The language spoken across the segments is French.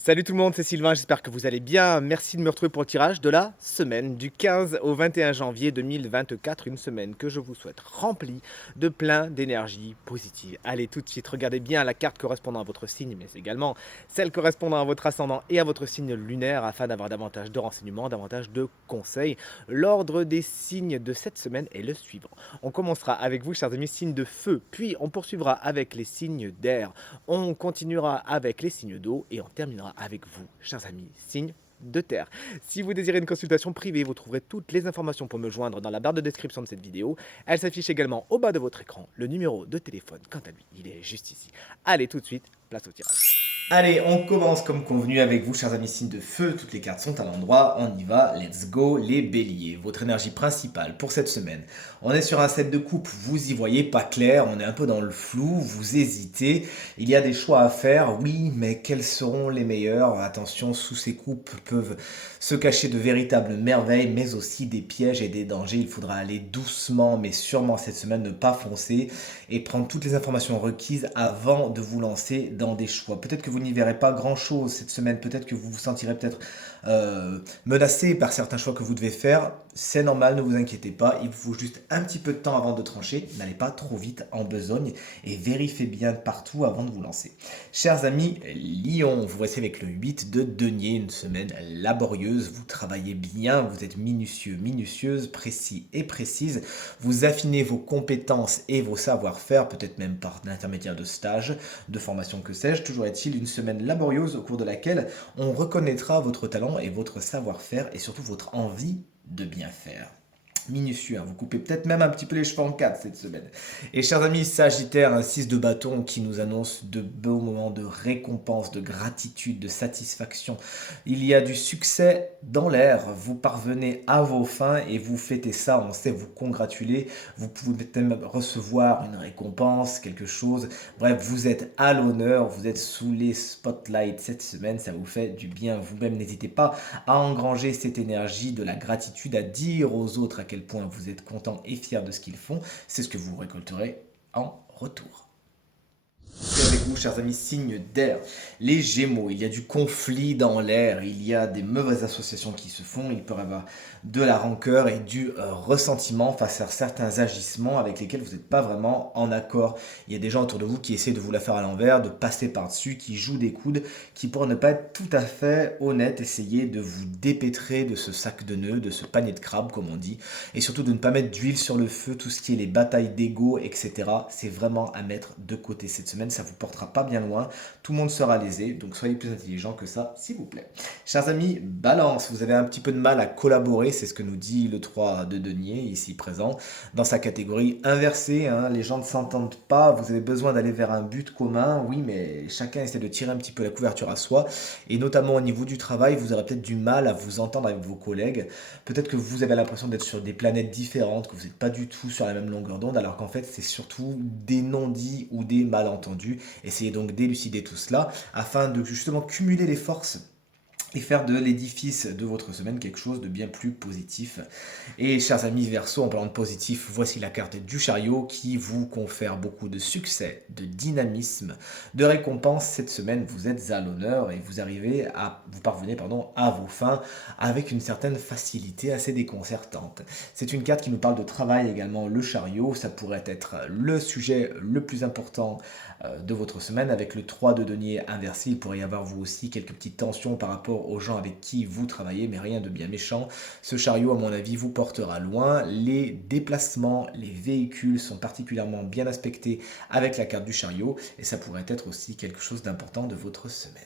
Salut tout le monde, c'est Sylvain, j'espère que vous allez bien. Merci de me retrouver pour le tirage de la semaine du 15 au 21 janvier 2024. Une semaine que je vous souhaite remplie de plein d'énergie positive. Allez tout de suite, regardez bien la carte correspondant à votre signe, mais également celle correspondant à votre ascendant et à votre signe lunaire afin d'avoir davantage de renseignements, davantage de conseils. L'ordre des signes de cette semaine est le suivant. On commencera avec vous, chers amis, signes de feu, puis on poursuivra avec les signes d'air. On continuera avec les signes d'eau et on terminera avec vous, chers amis, signes de terre. Si vous désirez une consultation privée, vous trouverez toutes les informations pour me joindre dans la barre de description de cette vidéo. Elle s'affiche également au bas de votre écran. Le numéro de téléphone, quant à lui, il est juste ici. Allez, tout de suite, place au tirage. Allez, on commence comme convenu avec vous, chers amis signes de feu. Toutes les cartes sont à l'endroit. On y va. Let's go, les béliers. Votre énergie principale pour cette semaine. On est sur un set de coupe. Vous y voyez pas clair. On est un peu dans le flou. Vous hésitez. Il y a des choix à faire. Oui, mais quels seront les meilleurs? Attention, sous ces coupes peuvent se cacher de véritables merveilles, mais aussi des pièges et des dangers. Il faudra aller doucement, mais sûrement cette semaine, ne pas foncer et prendre toutes les informations requises avant de vous lancer dans des choix. Peut-être que vous n'y verrez pas grand-chose cette semaine, peut-être que vous vous sentirez peut-être menacé par certains choix que vous devez faire. C'est normal, ne vous inquiétez pas, il vous faut juste un petit peu de temps avant de trancher. N'allez pas trop vite en besogne et vérifiez bien partout avant de vous lancer. Chers amis Lion, vous voici avec le 8 de denier, une semaine laborieuse, vous travaillez bien, vous êtes minutieux, minutieuse, précis et précise, vous affinez vos compétences et vos savoir-faire, peut-être même par l'intermédiaire de stages, de formations, que sais-je. Toujours est-il une semaine laborieuse au cours de laquelle on reconnaîtra votre talent et votre savoir-faire et surtout votre envie de bien faire. Minutieux, hein. Vous coupez peut-être même un petit peu les cheveux en quatre cette semaine. Et chers amis Sagittaire, un 6 de bâton qui nous annonce de beaux moments de récompense, de gratitude, de satisfaction. Il y a du succès dans l'air, vous parvenez à vos fins et vous fêtez ça, on sait vous congratuler, vous pouvez peut-être même recevoir une récompense, quelque chose. Bref, vous êtes à l'honneur, vous êtes sous les spotlights cette semaine, ça vous fait du bien vous-même. N'hésitez pas à engranger cette énergie de la gratitude, à dire aux autres à quel point vous êtes content et fier de ce qu'ils font. C'est ce que vous récolterez en retour. Avec vous, chers amis, signe d'air. Les Gémeaux, il y a du conflit dans l'air, il y a des mauvaises associations qui se font, il peut y avoir de la rancœur et du ressentiment face à certains agissements avec lesquels vous n'êtes pas vraiment en accord. Il y a des gens autour de vous qui essaient de vous la faire à l'envers, de passer par-dessus, qui jouent des coudes, qui pourraient ne pas être tout à fait honnêtes, essayer de vous dépêtrer de ce sac de nœuds, de ce panier de crabes, comme on dit, et surtout de ne pas mettre d'huile sur le feu, tout ce qui est les batailles d'ego, etc. C'est vraiment à mettre de côté cette semaine, ça vous portera pas bien loin, tout le monde sera lésé, donc soyez plus intelligent que ça, s'il vous plaît. Chers amis, Balance, vous avez un petit peu de mal à collaborer, c'est ce que nous dit le 3 de denier, ici présent, dans sa catégorie inversée, hein, les gens ne s'entendent pas, vous avez besoin d'aller vers un but commun, oui, mais chacun essaie de tirer un petit peu la couverture à soi, et notamment au niveau du travail, vous aurez peut-être du mal à vous entendre avec vos collègues, peut-être que vous avez l'impression d'être sur des planètes différentes, que vous n'êtes pas du tout sur la même longueur d'onde, alors qu'en fait, c'est surtout des non-dits ou des malentendus. Essayez donc d'élucider tout cela afin de justement cumuler les forces et faire de l'édifice de votre semaine quelque chose de bien plus positif. Et chers amis Verseau, en parlant de positif, voici la carte du chariot qui vous confère beaucoup de succès, de dynamisme, de récompense. Cette semaine, vous êtes à l'honneur et vous parvenez à vos fins avec une certaine facilité assez déconcertante. C'est une carte qui nous parle de travail également, le chariot. Ça pourrait être le sujet le plus important de votre semaine. Avec le 3 de denier inversé, il pourrait y avoir vous aussi quelques petites tensions par rapport aux gens avec qui vous travaillez, mais rien de bien méchant. Ce chariot, à mon avis, vous portera loin. Les déplacements, les véhicules sont particulièrement bien aspectés avec la carte du chariot, et ça pourrait être aussi quelque chose d'important de votre semaine.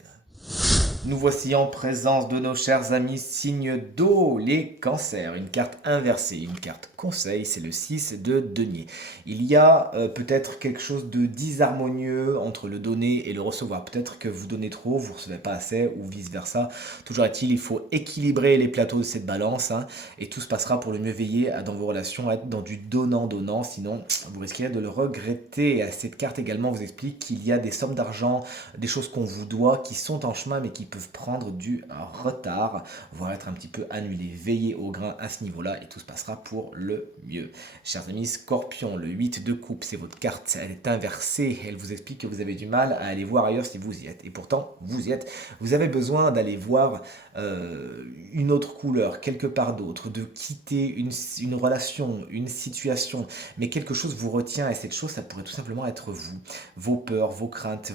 Nous voici en présence de nos chers amis signes d'eau, les cancers. Une carte inversée, une carte conseil, c'est le 6 de denier. Il y a peut-être quelque chose de disharmonieux entre le donner et le recevoir. Peut-être que vous donnez trop, vous ne recevez pas assez, ou vice-versa. Toujours est-il, il faut équilibrer les plateaux de cette balance, hein, et tout se passera pour le mieux veiller dans vos relations, à être dans du donnant-donnant, sinon vous risquerez de le regretter. Cette carte également vous explique qu'il y a des sommes d'argent, des choses qu'on vous doit, qui sont en chemin, mais qui peuvent prendre du retard, voire être un petit peu annulés. Veillez au grain à ce niveau-là et tout se passera pour le mieux. Chers amis, Scorpion, le 8 de coupe, c'est votre carte, elle est inversée, elle vous explique que vous avez du mal à aller voir ailleurs si vous y êtes. Et pourtant, vous y êtes. Vous avez besoin d'aller voir une autre couleur, quelque part d'autre, de quitter une relation, une situation, mais quelque chose vous retient et cette chose, ça pourrait tout simplement être vous, vos peurs, vos craintes,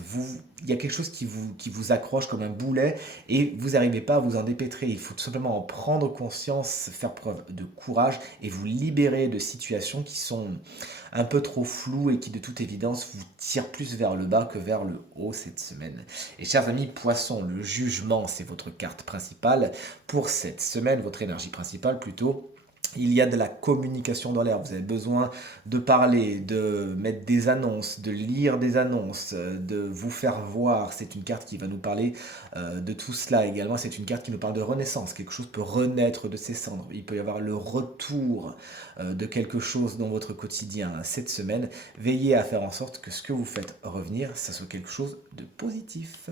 il y a quelque chose qui vous accroche comme un boulet et vous n'arrivez pas à vous en dépêtrer. Il faut tout simplement en prendre conscience, faire preuve de courage et vous libérer de situations qui sont un peu trop floues et qui de toute évidence vous tirent plus vers le bas que vers le haut cette semaine. Et chers amis poissons, le jugement c'est votre carte principale pour cette semaine, votre énergie principale plutôt. Il y a de la communication dans l'air. Vous avez besoin de parler, de mettre des annonces, de lire des annonces, de vous faire voir. C'est une carte qui va nous parler de tout cela également. C'est une carte qui nous parle de renaissance. Quelque chose peut renaître de ses cendres. Il peut y avoir le retour de quelque chose dans votre quotidien cette semaine. Veillez à faire en sorte que ce que vous faites revenir, ça soit quelque chose de positif.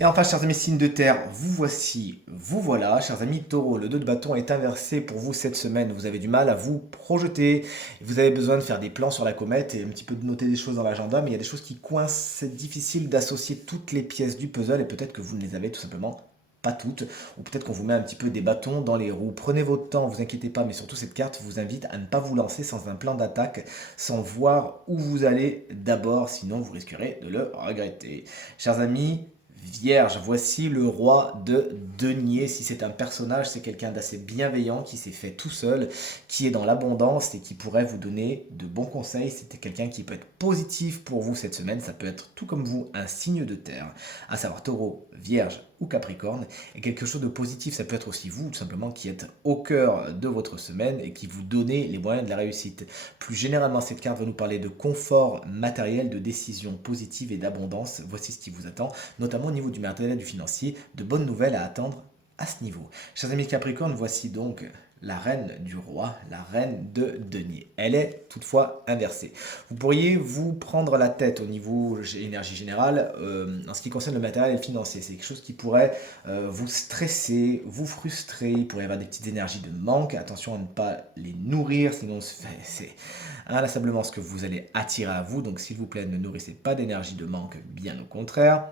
Et enfin, chers amis signes de terre, vous voici, vous voilà. Chers amis taureaux, le 2 de bâton est inversé pour vous cette semaine. Vous avez du mal à vous projeter. Vous avez besoin de faire des plans sur la comète et un petit peu de noter des choses dans l'agenda, mais il y a des choses qui coincent. C'est difficile d'associer toutes les pièces du puzzle et peut-être que vous ne les avez tout simplement pas toutes, ou peut-être qu'on vous met un petit peu des bâtons dans les roues. Prenez votre temps, vous inquiétez pas, mais surtout cette carte vous invite à ne pas vous lancer sans un plan d'attaque, sans voir où vous allez d'abord, sinon vous risquerez de le regretter. Chers amis, Vierge, voici le roi de denier. Si c'est un personnage, c'est quelqu'un d'assez bienveillant qui s'est fait tout seul, qui est dans l'abondance et qui pourrait vous donner de bons conseils. C'était quelqu'un qui peut être positif pour vous cette semaine. Ça peut être tout comme vous un signe de terre, à savoir taureau, vierge ou capricorne. Et quelque chose de positif, ça peut être aussi vous, tout simplement, qui êtes au cœur de votre semaine et qui vous donnez les moyens de la réussite. Plus généralement, cette carte va nous parler de confort matériel, de décisions positives et d'abondance. Voici ce qui vous attend, notamment au niveau du matériel et du financier, de bonnes nouvelles à attendre à ce niveau. Chers amis Capricorne, voici donc la reine du roi, la reine de denier. Elle est toutefois inversée. Vous pourriez vous prendre la tête au niveau énergie générale en ce qui concerne le matériel et le financier. C'est quelque chose qui pourrait vous stresser, vous frustrer. Il pourrait y avoir des petites énergies de manque. Attention à ne pas les nourrir, sinon c'est inlassablement ce que vous allez attirer à vous. Donc s'il vous plaît, ne nourrissez pas d'énergie de manque, bien au contraire.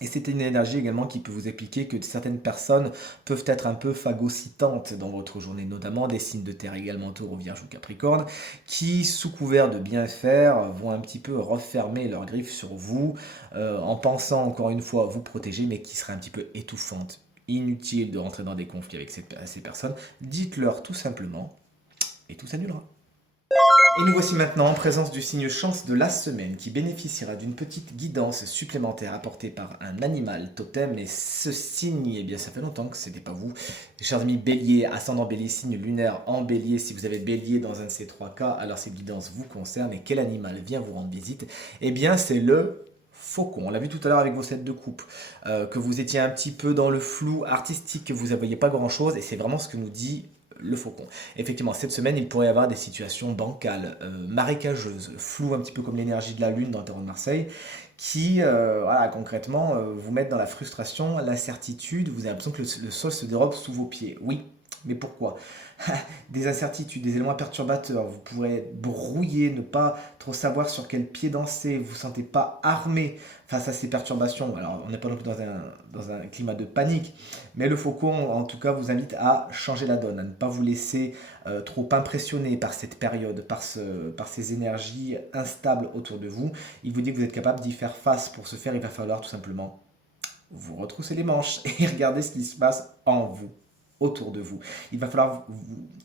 Et c'est une énergie également qui peut vous expliquer que certaines personnes peuvent être un peu phagocytantes dans votre journée, notamment des signes de terre également, taureau, vierge ou capricorne, qui, sous couvert de bien faire, vont un petit peu refermer leurs griffes sur vous, en pensant encore une fois vous protéger, mais qui seraient un petit peu étouffantes. Inutile de rentrer dans des conflits avec ces personnes. Dites-leur tout simplement, et tout s'annulera. Et nous voici maintenant en présence du signe chance de la semaine qui bénéficiera d'une petite guidance supplémentaire apportée par un animal totem. Et ce signe, eh bien ça fait longtemps que ce n'était pas vous. Chers amis bélier, ascendant bélier, signe lunaire en bélier. Si vous avez bélier dans un de ces trois cas, alors cette guidance vous concerne. Et quel animal vient vous rendre visite? Eh bien c'est le faucon. On l'a vu tout à l'heure avec vos sets de coupe, que vous étiez un petit peu dans le flou artistique, que vous ne voyez pas grand-chose. Et c'est vraiment ce que nous dit le faucon. Effectivement, cette semaine, il pourrait y avoir des situations bancales, marécageuses, floues, un petit peu comme l'énergie de la Lune dans le terreau de Marseille, qui, voilà, concrètement, vous mettent dans la frustration, l'incertitude, vous avez l'impression que le sol se dérobe sous vos pieds. Oui, mais pourquoi? Des incertitudes, des éléments perturbateurs, vous pourrez être brouillé, ne pas trop savoir sur quel pied danser, vous ne vous sentez pas armé face à ces perturbations. Alors, on n'est pas non plus dans un climat de panique, mais le faucon, en tout cas, vous invite à changer la donne, à ne pas vous laisser trop impressionner par cette période, par ces énergies instables autour de vous. Il vous dit que vous êtes capable d'y faire face. Pour ce faire, il va falloir tout simplement vous retrousser les manches et regarder ce qui se passe en vous, autour de vous. Il va falloir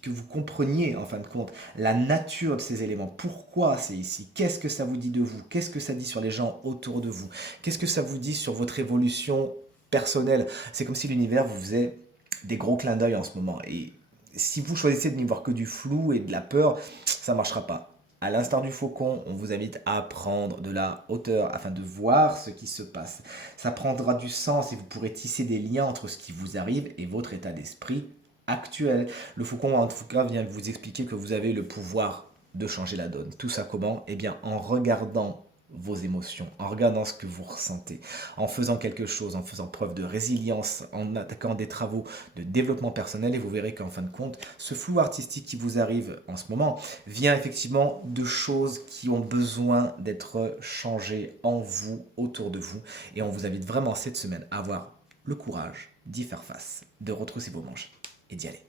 que vous compreniez, en fin de compte, la nature de ces éléments. Pourquoi c'est ici? Qu'est-ce que ça vous dit de vous? Qu'est-ce que ça dit sur les gens autour de vous? Qu'est-ce que ça vous dit sur votre évolution personnelle? C'est comme si l'univers vous faisait des gros clins d'œil en ce moment. Et si vous choisissez de n'y voir que du flou et de la peur, ça ne marchera pas. À l'instar du faucon, on vous invite à prendre de la hauteur afin de voir ce qui se passe. Ça prendra du sens et vous pourrez tisser des liens entre ce qui vous arrive et votre état d'esprit actuel. Le faucon, en tout cas, vient vous expliquer que vous avez le pouvoir de changer la donne. Tout ça comment? Eh bien, en regardant vos émotions, en regardant ce que vous ressentez, en faisant quelque chose, en faisant preuve de résilience, en attaquant des travaux de développement personnel et vous verrez qu'en fin de compte, ce flou artistique qui vous arrive en ce moment vient effectivement de choses qui ont besoin d'être changées en vous, autour de vous et on vous invite vraiment cette semaine à avoir le courage d'y faire face, de retrousser vos manches et d'y aller.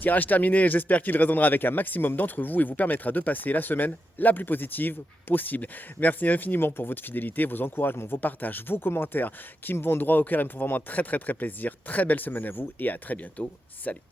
Tirage terminé, j'espère qu'il résonnera avec un maximum d'entre vous et vous permettra de passer la semaine la plus positive possible. Merci infiniment pour votre fidélité, vos encouragements, vos partages, vos commentaires qui me vont droit au cœur et me font vraiment très très très plaisir. Très belle semaine à vous et à très bientôt. Salut!